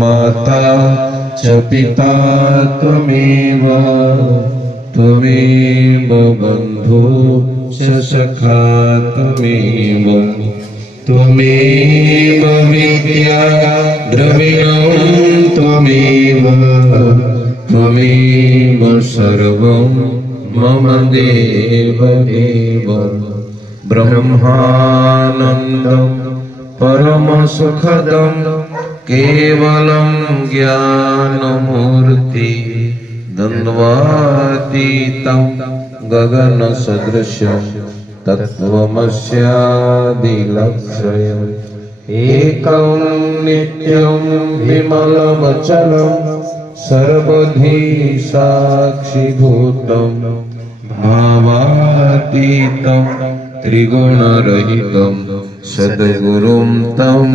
माता च पिता त्वमेव त्वमेव बन्धु च सखा त्वमेव त्वमेव विद्या द्रविणं त्वमेव त्वमेव सर्वं मम देवदेव ब्रह्मानन्दं परमसुखदं केवलं ज्ञानमूर्ति द्वन्द्वातीतं गगनसदृशं तत्त्वमस्यादिलक्ष्यम् एकं नित्यं विमलमचलं सर्वधी साक्षिभूतं भावातीतं त्रिगुणरहितं सद्गुरुं तं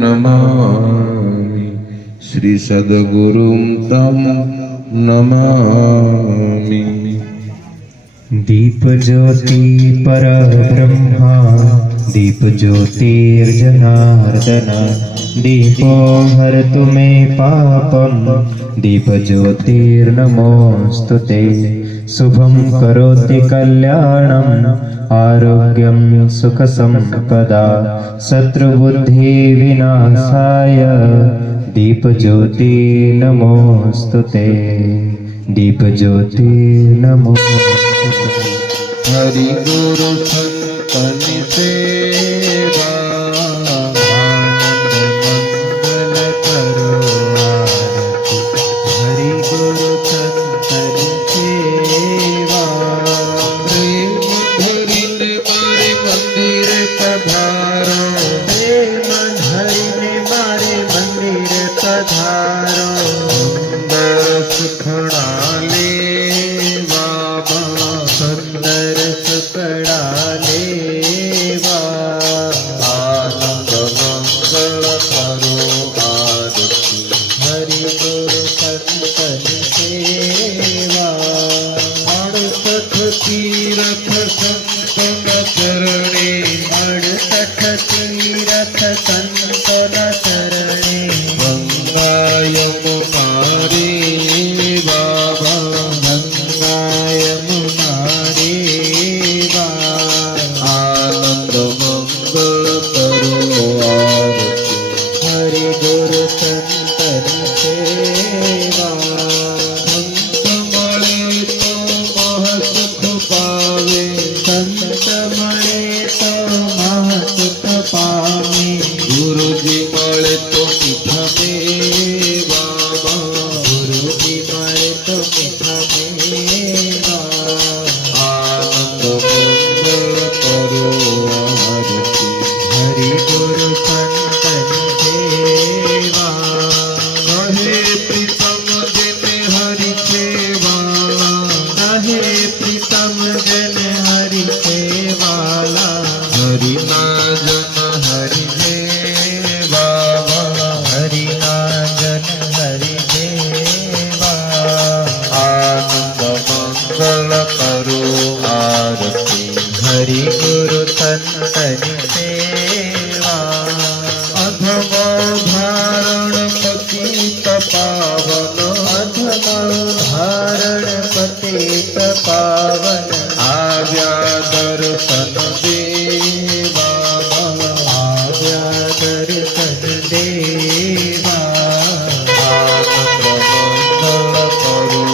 नमामि श्री सद्गुरुं तं नमामि। दीप ज्योति परब्रह्मा दीप ज्योतिर्जनार्दन दीपो हरतु मे पापं दीप ज्योतिर्नमोऽस्तुते शुभं करोति कल्याणम् आरोग्यं सुखसम्पदा शत्रुबुद्धि विनाशाय दीप ज्योति नमोऽस्तुते दीप ज्योति नमोऽस्तुते। हरि गुरु संतन सेवा मंगल करो आरती हरि गुरु संतन सेवा प्रेम धरिने मारे मंदिर पधारो प्रेम धरिने मारे मंदिर पधारो सुंदर सुखड़ाले बाबा सुंदर सुखड़ा लेवा आनंद मंगल करो आरती हरि गुरु संतन सेवा अड़सठ तीरथ संतन चरणे 68 तीरथ संतन चरणे गंगा यमुना रे बाबा गंगा यमुना रेवा आनंद मंगल करो आरती हरि गुरु संतन सेवा संत मळे तो महसुख पावे संत मळे तो महसुख पावे गुरु जी मळे तो पीठ में बाबा गुरु जी मळे तो पीठ मेवा आनंद मंगल करो आरती हरि गुरु संतन सेवा कहे प्रीतम दिन हरि सेवाला कहे प्रीतम जन हरि सेवाला हरि नाजन हरि हे बाबा हरि नाजन हरि देवा आनंद मंगल करो आरती हरि गुरु संतन सेवा अधम धारण पतित पावन अधम धारण पतित पावन आज्ञा दर्शन दे बाबा आज्ञा दर्शन देवा आनंद मंगल करो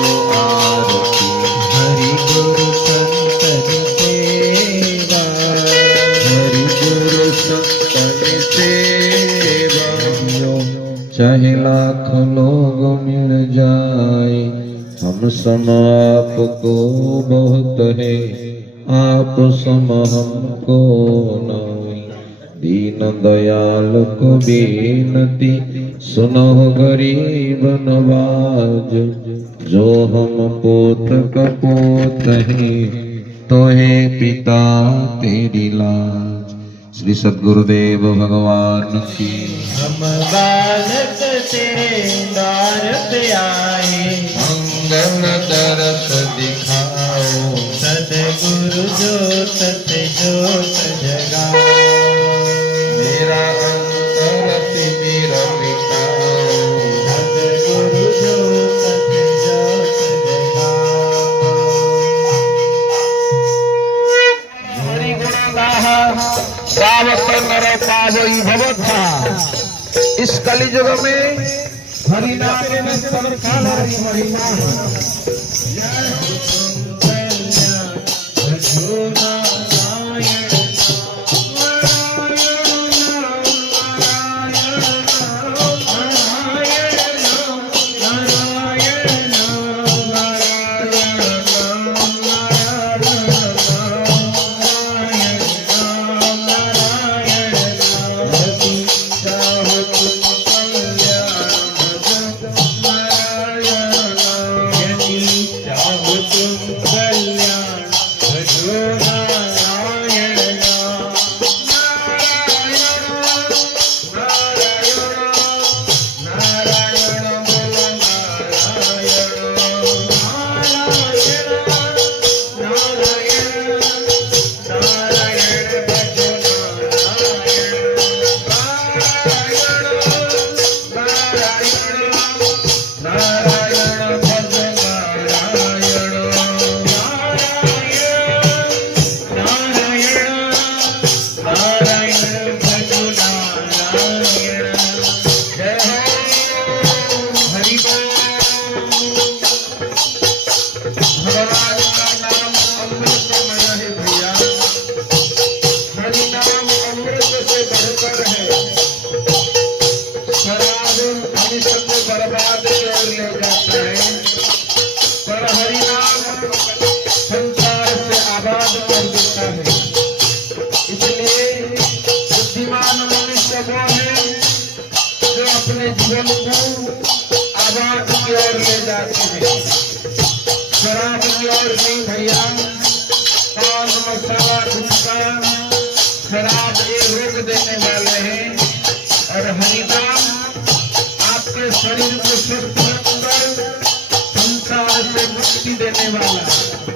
आरती हरि गुरु संतन सेवा हरि गुरु संतन सेवा चाहे लाख लोग मिल जाए हम सम आपको बहुत है आप सम हमको नाई दीन दयाल को बीनती सुनो गरीब नवाज जो हम पोत कपोत हैं तो है पिता तेरी लाज। श्री सद्गुरुदेव भगवान की। हम बालक तेरे द्वार पे आए मंगल दरस दिखाओ सद्गुरु ज्योत ज्योत जगाओ मेरा अंतर तिमिर मिटाओ भारत नर पावई भवथा। इस कलियुग में हरिनाम में सर्वकाल हरि महिमा है। बर्बाद की ओर ले जाता है, पर हरिनाम संसार से आबाद कर देता है। इसलिए बुद्धिमान मनुष्य वो है जो अपने जीवन को आबाद की ओर ले जाते हैं, शराब की ओर नहीं भैया। पान मसाला गुटखा शराब ये रोक देने वाले हैं, और हरिनाम आपके शरीर को स्वस्थ रखकर संसार से मुक्ति देने वाला।